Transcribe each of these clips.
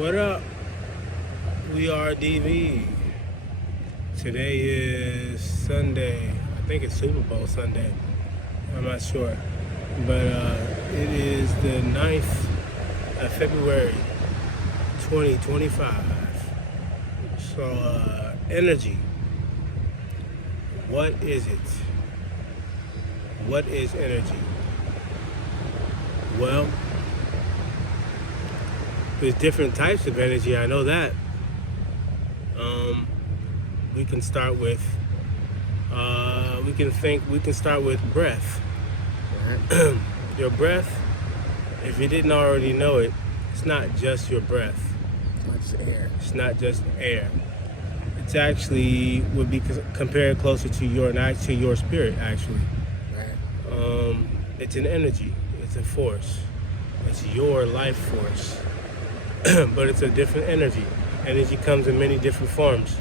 What up? We are DV. Today is Sunday. I think it's Super Bowl Sunday. I'm not sure. But it is the 9th of February, 2025. So, energy. What is it? What is energy? Well, there's different types of energy, I know that. We can start with, we can start with breath. Your breath, if you didn't already know it, it's not just your breath. It's not just air. It's not just air. It's actually, would be compared closer to your spirit, actually. Right. It's an energy, it's a force. It's your life force. But it's a different energy. Energy comes in many different forms.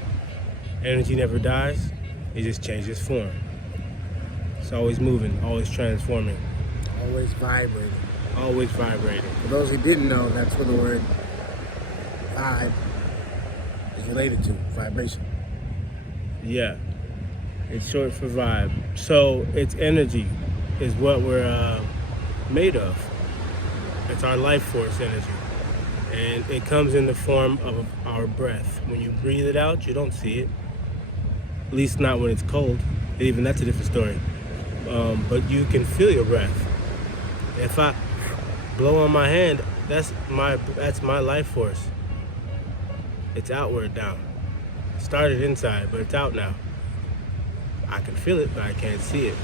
Energy never dies, it just changes form. It's always moving, always transforming. Always vibrating. Always vibrating. For those who didn't know, that's what the word vibe is related to, vibration. Yeah, it's short for vibe. So it's energy is what we're made of. It's our life force energy. And it comes in the form of our breath. When you breathe it out, you don't see it. At least not when it's cold. Even that's a different story. But you can feel your breath. If I blow on my hand, that's my life force. It's outward now. It started inside, but it's out now. I can feel it, but I can't see it.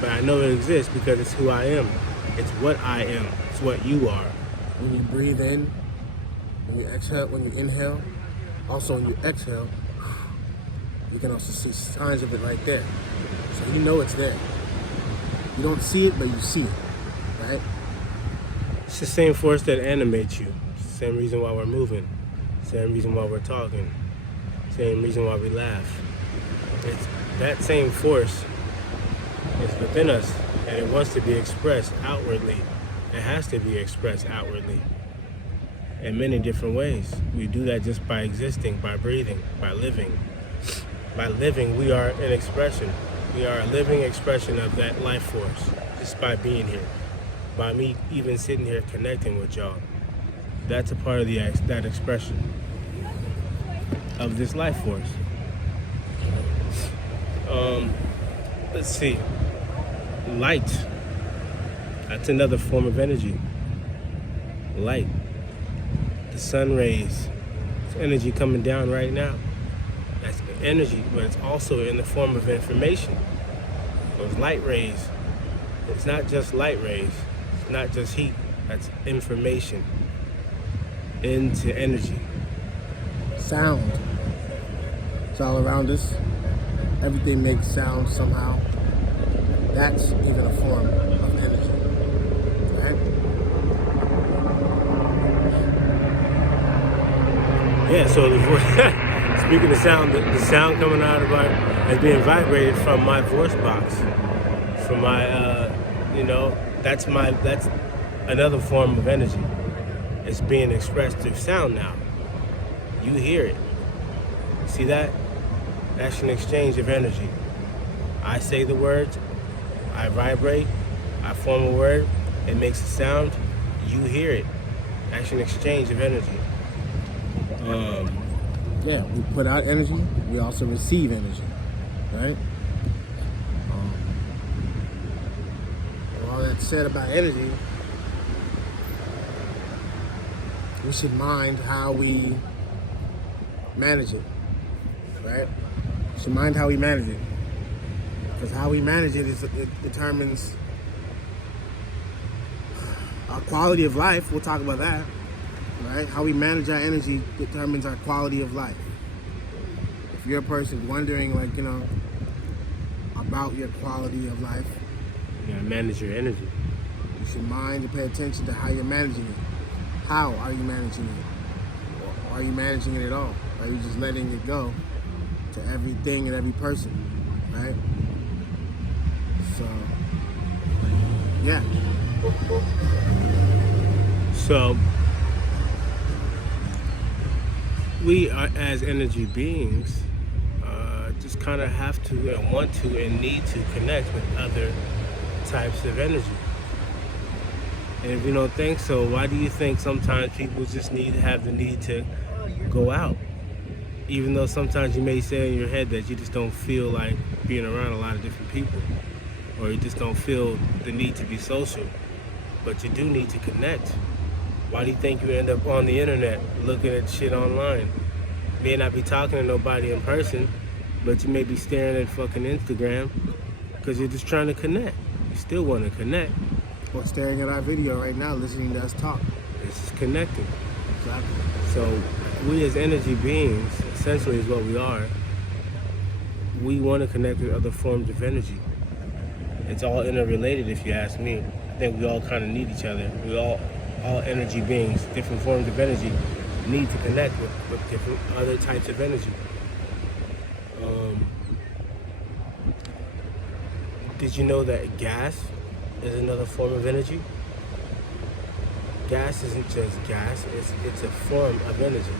But I know it exists because it's who I am. It's what I am. It's what you are. When you breathe in, when you exhale, when you inhale, also when you exhale, you can also see signs of it right there. So you know it's there. You don't see it, but you see it, right? It's the same force that animates you. It's the same reason why we're moving. Same reason why we're talking. Same reason why we laugh. It's that same force is within us, and it wants to be expressed outwardly. It has to be expressed outwardly in many different ways. We do that just by existing, by breathing, by living. By living, we are an expression. We are a living expression of that life force, just by being here. By me even sitting here connecting with y'all. That's a part of that expression of this life force. Let's see. Light. That's another form of energy. Light. The sun rays. It's energy coming down right now. That's energy, but it's also in the form of information. Those light rays. It's not just light rays. It's not just heat. That's information into energy. Sound. It's all around us. Everything makes sound somehow. That's even a form of energy, right? Yeah, so speaking of sound, the sound coming out of is being vibrated from my voice box, from my, that's another form of energy. It's being expressed through sound now. You hear it. See that? That's an exchange of energy. I say the words, I vibrate, I form a word, it makes a sound, you hear it. That's an exchange of energy. Yeah, we put out energy, we also receive energy, right? All that said about energy, we should mind how we manage it, right? We should mind how we manage it. Because how we manage it determines our quality of life. We'll talk about that, right? How we manage our energy determines our quality of life. If you're a person wondering, about your quality of life, you gotta manage your energy. You should mind and pay attention to how you're managing it. How are you managing it? Or are you managing it at all? Are you just letting it go to everything and every person, right? So, yeah. So, we are, as energy beings, just kind of have to and want to and need to connect with other types of energy. And if you don't think so, why do you think sometimes people just have the need to go out? Even though sometimes you may say in your head that you just don't feel like being around a lot of different people, or you just don't feel the need to be social, but you do need to connect. Why do you think you end up on the internet looking at shit online? You may not be talking to nobody in person, but you may be staring at fucking Instagram because you're just trying to connect. You still want to connect. Or staring at our video right now, listening to us talk. It's just connecting. Exactly. So we as energy beings, essentially is what we are, we want to connect with other forms of energy. It's all interrelated if you ask me. I think we all kind of need each other. We all energy beings, different forms of energy, need to connect with different other types of energy. Did you know that gas is another form of energy? Gas isn't just gas, it's a form of energy.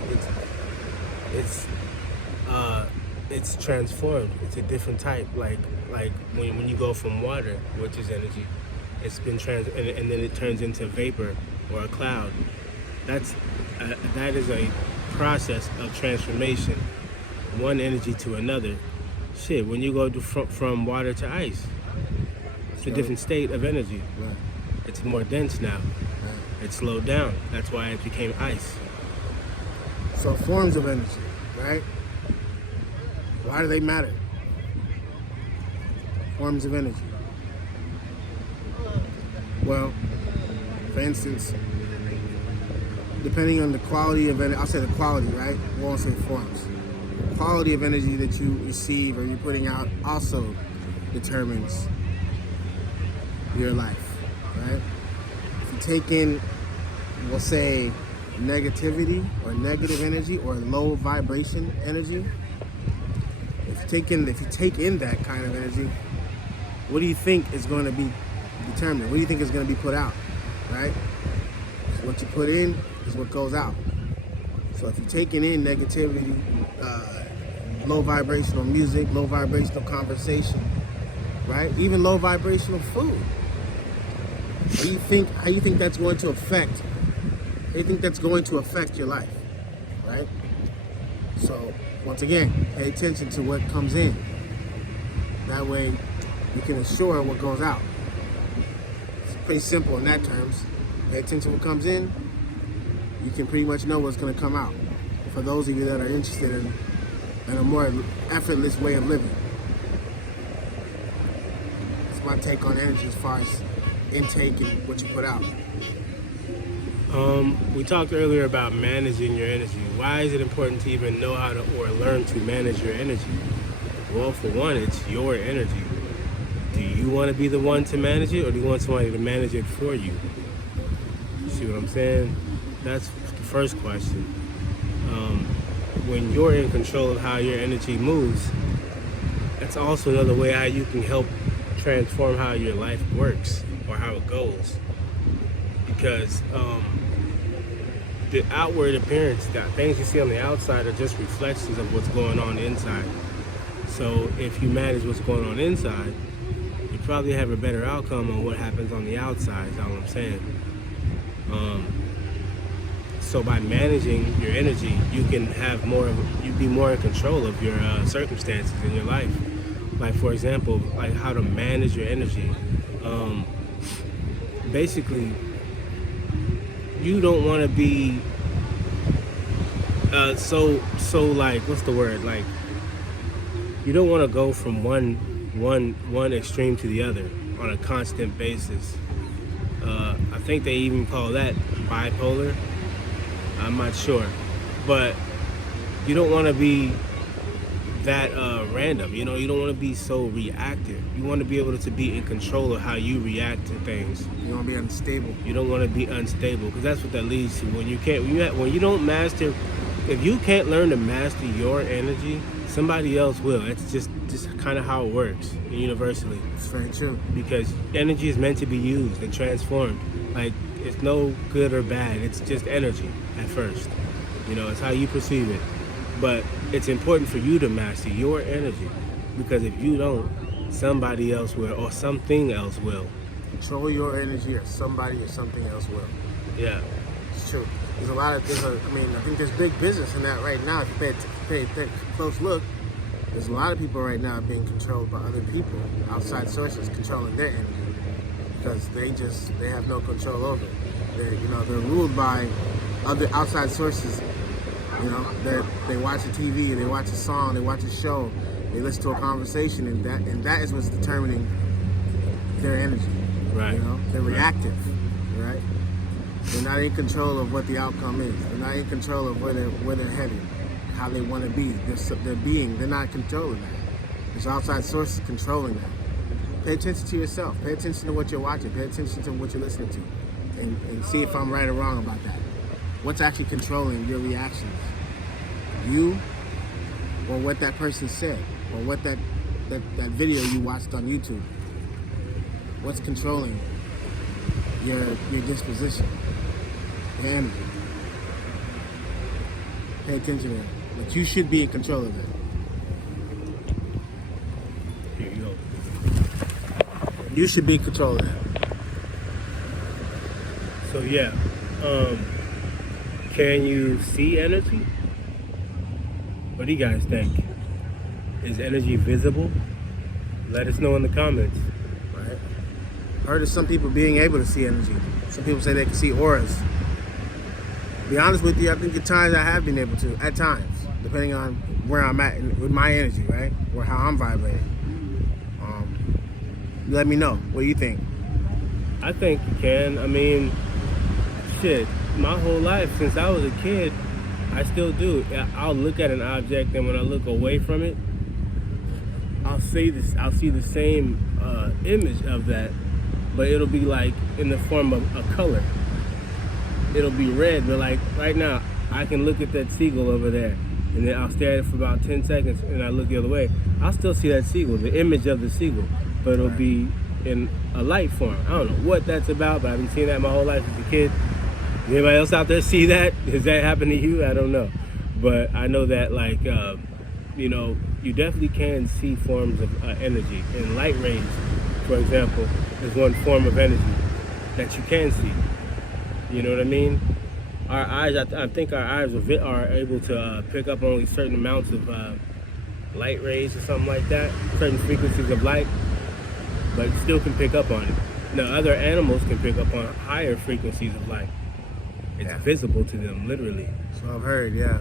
It's transformed. It's a different type. Like when you go from water, which is energy, it's been and then it turns into vapor or a cloud. That is a process of transformation, one energy to another. Shit, when you go from water to ice, it's a different state of energy. Right. It's more dense now. Right. It slowed down. That's why it became ice. So forms of energy, right? Why do they matter? Forms of energy. Well, for instance, depending on the quality of energy, I'll say the quality, right? We won't say forms. The quality of energy that you receive or you're putting out also determines your life, right? If you take in, we'll say, negativity or negative energy or low vibration energy, if you take in that kind of energy, what do you think is going to be determined? What do you think is going to be put out, right? So what you put in is what goes out. So if you're taking in negativity, low vibrational music, low vibrational conversation, right? Even low vibrational food. How you think that's going to affect? How you think that's going to affect your life, right? So once again, pay attention to what comes in. That way, you can assure what goes out. It's pretty simple in that terms. Pay attention to what comes in. You can pretty much know what's going to come out. For those of you that are interested in a more effortless way of living. That's my take on energy as far as intake and what you put out. We talked earlier about managing your energy. Why is it important to even know how to or learn to manage your energy? Well, for one, it's your energy. Do you want to be the one to manage it, or do you want somebody to manage it for you? See what I'm saying? That's the first question. When you're in control of how your energy moves, that's also another way how you can help transform how your life works or how it goes. Because the outward appearance, that things you see on the outside are just reflections of what's going on inside. So if you manage what's going on inside, you probably have a better outcome on what happens on the outside, is all I'm saying. So by managing your energy, you can have you be more in control of your circumstances in your life. Like, for example, like how to manage your energy. Basically, you don't want to be so like, what's the word? Like, you don't want to go from one extreme to the other on a constant basis. I think they even call that bipolar. I'm not sure, but you don't want to be that random. You know, you don't want to be so reactive. You want to be able to be in control of how you react to things. You want to be unstable. You don't want to be unstable, because that's what that leads to. When you don't master, if you can't learn to master your energy, somebody else will. It's just kind of how it works universally. It's very true. Because energy is meant to be used and transformed. Like, it's no good or bad. It's just energy at first. You know, it's how you perceive it. But it's important for you to master your energy, because if you don't, somebody else will, or something else will. Control your energy, or somebody or something else will. Yeah. It's true. I think there's big business in that right now. If you pay a close look, there's a lot of people right now being controlled by other people, outside sources controlling their energy, because they have no control over it. They're ruled by other outside sources. They watch a TV, they watch a song, they watch a show, they listen to a conversation, and that is what's determining their energy. Right. They're reactive, right? They're not in control of what the outcome is. They're not in control of where they're headed, how they want to be. They're not controlling that. There's outside sources controlling that. Pay attention to yourself. Pay attention to what you're watching. Pay attention to what you're listening to, and see if I'm right or wrong about that. What's actually controlling your reactions? You, or what that person said, or what that video you watched on YouTube? What's controlling your disposition, your energy? Pay attention to that. But you should be in control of that. Here you go. You should be in control of that. So yeah, can you see energy? What do you guys think? Is energy visible? Let us know in the comments. Right? Heard of some people being able to see energy. Some people say they can see auras. To be honest with you, I think at times I have been able to. At times, depending on where I'm at with my energy, right, or how I'm vibrating. Let me know. What do you think? I think you can. I mean, shit, my whole life since I was a kid, I still do. I'll look at an object, and when I look away from it, I'll see the same image of that, but it'll be like in the form of a color. It'll be red, but like right now, I can look at that seagull over there, and then I'll stare at it for about 10 seconds, and I look the other way. I'll still see that seagull, the image of the seagull, but it'll be in a light form. I don't know what that's about, but I've been seeing that my whole life as a kid. Anybody else out there see that? Has that happened to you? I don't know. But I know that, like, you definitely can see forms of energy. And light rays, for example, is one form of energy that you can see. You know what I mean? Our eyes, I think our eyes are able to pick up only certain amounts of light rays or something like that, certain frequencies of light, but you still can pick up on it. Now, other animals can pick up on higher frequencies of light. It's visible to them, literally. So I've heard, yeah.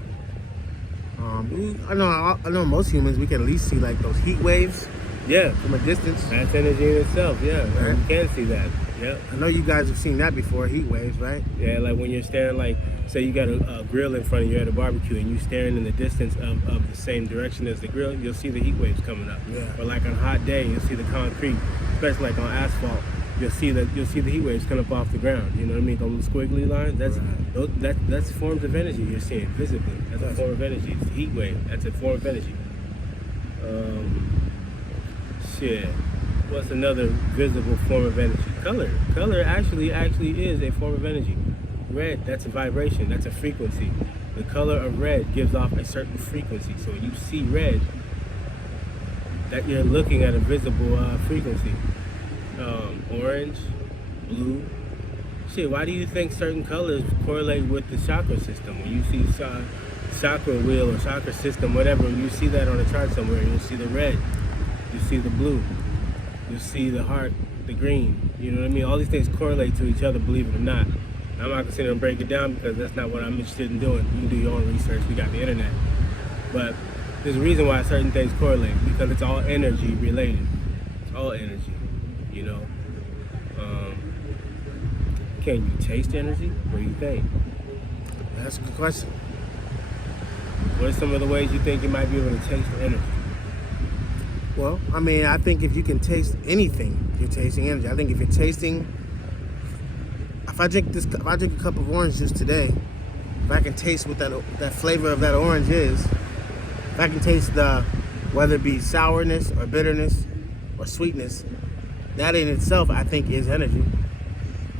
I know most humans, we can at least see like those heat waves. Yeah. From a distance. That's energy in itself, yeah. Right. You can see that. Yeah. I know you guys have seen that before, heat waves, right? Yeah, like when you're staring, like, say you got a grill in front of you at a barbecue and you're staring in the distance of the same direction as the grill, you'll see the heat waves coming up. Yeah. Or like on a hot day, you'll see the concrete, especially like on asphalt. You'll see the heat waves come up off the ground. You know what I mean? Those squiggly lines. That's forms of energy you're seeing visibly. That's a form of energy. It's a heat wave. That's a form of energy. Shit. What's another visible form of energy? Color. Color actually is a form of energy. Red. That's a vibration. That's a frequency. The color of red gives off a certain frequency. So when you see red, that you're looking at a visible frequency. Orange, blue. Shit, why do you think certain colors correlate with the chakra system? When you see chakra wheel or chakra system, whatever, you see that on a chart somewhere, you'll see the red, you see the blue, you'll see the heart, the green. You know what I mean? All these things correlate to each other, believe it or not. I'm not going to sit here and break it down because that's not what I'm interested in doing. You can do your own research. We got the internet. But there's a reason why certain things correlate, because it's all energy related. It's all energy, you know. Can you taste energy? What do you think? That's a good question. What are some of the ways you think you might be able to taste energy? Well, I mean, I think if you can taste anything, you're tasting energy. I think if you're tasting, if I drink a cup of orange juice today, if I can taste what that flavor of that orange is, if I can taste whether it be sourness or bitterness or sweetness, that in itself, I think, is energy.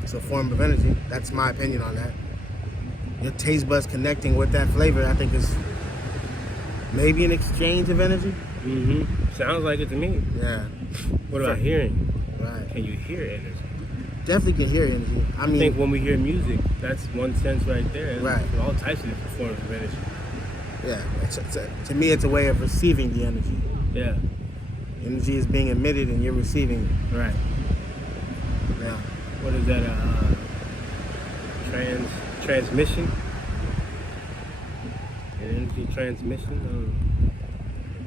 It's a form of energy. That's my opinion on that. Your taste buds connecting with that flavor, I think, is maybe an exchange of energy. Sounds like it to me. Yeah. What about hearing? Right. Can you hear energy? Definitely can hear energy. I think when we hear music, that's one sense right there. Right. All types of different forms of energy. Yeah. To me, it's a way of receiving the energy. Yeah. Energy is being emitted and you're receiving it. Right. Yeah. What is that? Transmission? Energy transmission?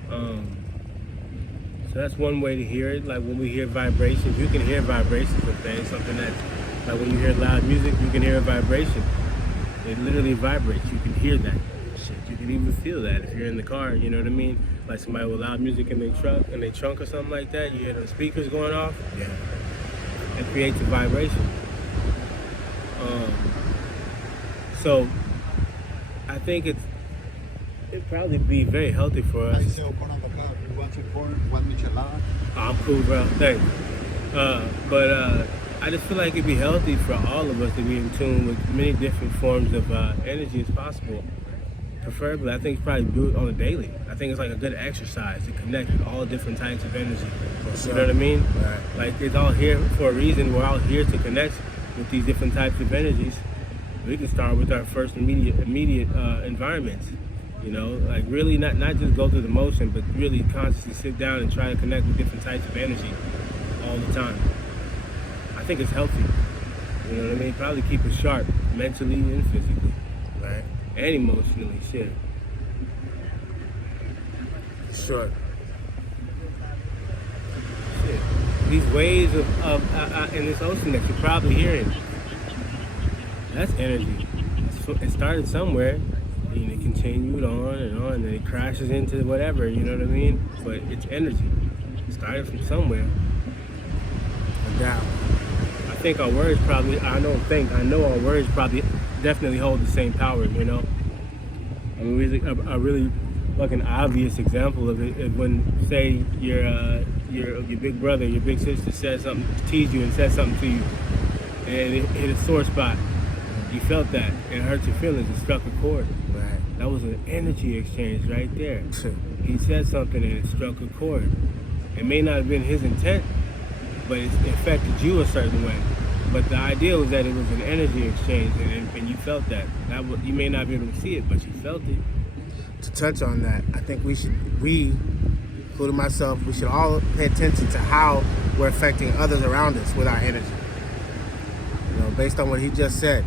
So that's one way to hear it. Like when we hear vibrations, you can hear vibrations of things. Something that's like when you hear loud music, you can hear a vibration. It literally vibrates. You can hear that shit. You can even feel that if you're in the car. You know what I mean? Like somebody with loud music in their trunk or something like that. You hear the speakers going off. Yeah. It creates a vibration. So I think it'd probably be very healthy for us. I'm cool, bro. Thanks. But I just feel like it'd be healthy for all of us to be in tune with many different forms of energy as possible. Preferably, I think probably do it on a daily. I think it's like a good exercise to connect with all different types of energy. Sure. You know what I mean? Right. Like it's all here for a reason. We're all here to connect with these different types of energies. We can start with our first immediate environments. You know, like really not just go through the motion, but really consciously sit down and try to connect with different types of energy all the time. I think it's healthy. You know what I mean? Probably keep us sharp mentally and physically. Right. And emotionally, shit. Sure. Shit. These waves of in this ocean that you're probably hearing, that's energy. It started somewhere, and it continued on, and then it crashes into whatever, you know what I mean? But it's energy. It started from somewhere. No doubt. I think our words probably, I know our words probably definitely hold the same power, you know? I mean, a really fucking obvious example of it is when, say, your big brother, your big sister said something, teased you and said something to you, and it hit a sore spot. You felt that. It hurt your feelings. It struck a chord. Right. That was an energy exchange right there. He said something and it struck a chord. It may not have been his intent, but it affected you a certain way. But the idea was that it was an energy exchange, and you felt that. You may not be able to see it, but you felt it. To touch on that, I think we, including myself, we should all pay attention to how we're affecting others around us with our energy. You know, based on what he just said.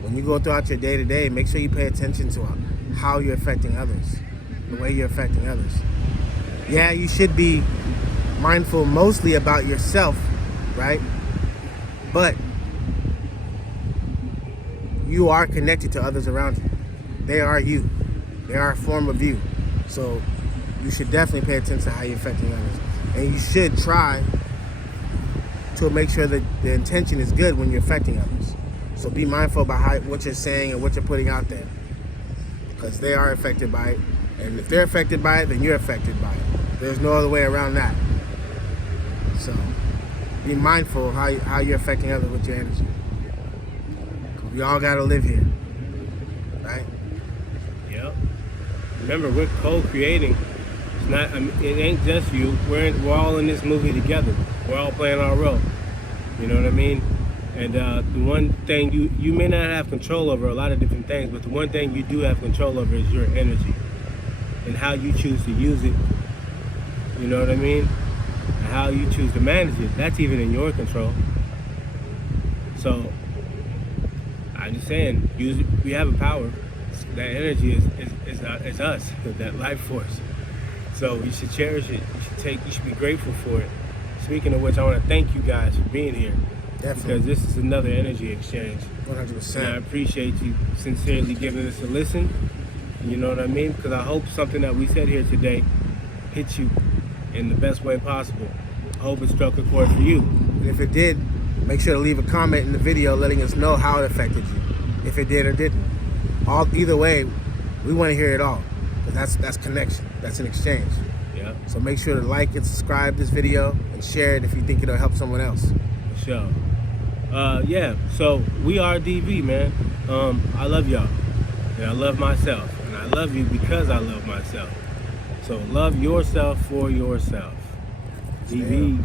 When you go throughout your day-to-day, make sure you pay attention to how you're affecting others, the way you're affecting others. Yeah, you should be mindful mostly about yourself, right? But you are connected to others around you. They are you. They are a form of you. So you should definitely pay attention to how you're affecting others. And you should try to make sure that the intention is good when you're affecting others. So be mindful about what you're saying and what you're putting out there, because they are affected by it. And if they're affected by it, then you're affected by it. There's no other way around that. So be mindful of how you're affecting others with your energy. We all got to live here, right? Yep. Remember, we're co-creating. It's not. I mean, it ain't just you. We're all in this movie together. We're all playing our role. You know what I mean? And the one thing you may not have control over a lot of different things, but the one thing you do have control over is your energy and how you choose to use it. You know what I mean? And how you choose to manage it. That's even in your control. So I'm just saying, use it. We have a power. That energy is us, that life force. So you should cherish it. You should be grateful for it. Speaking of which, I want to thank you guys for being here. Definitely. Because this is another energy exchange. 100%. And I appreciate you sincerely giving us a listen. You know what I mean? Because I hope something that we said here today hit you in the best way possible. I hope it struck a chord for you. And if it did, make sure to leave a comment in the video letting us know how it affected you. If it did or didn't. Either way, we want to hear it all. Because that's connection. That's an exchange. Yeah. So make sure to like and subscribe this video and share it if you think it'll help someone else. For sure. Yeah, so we are DV, man. I love y'all. and I love myself, and I love you because I love myself. So love yourself for yourself. DV.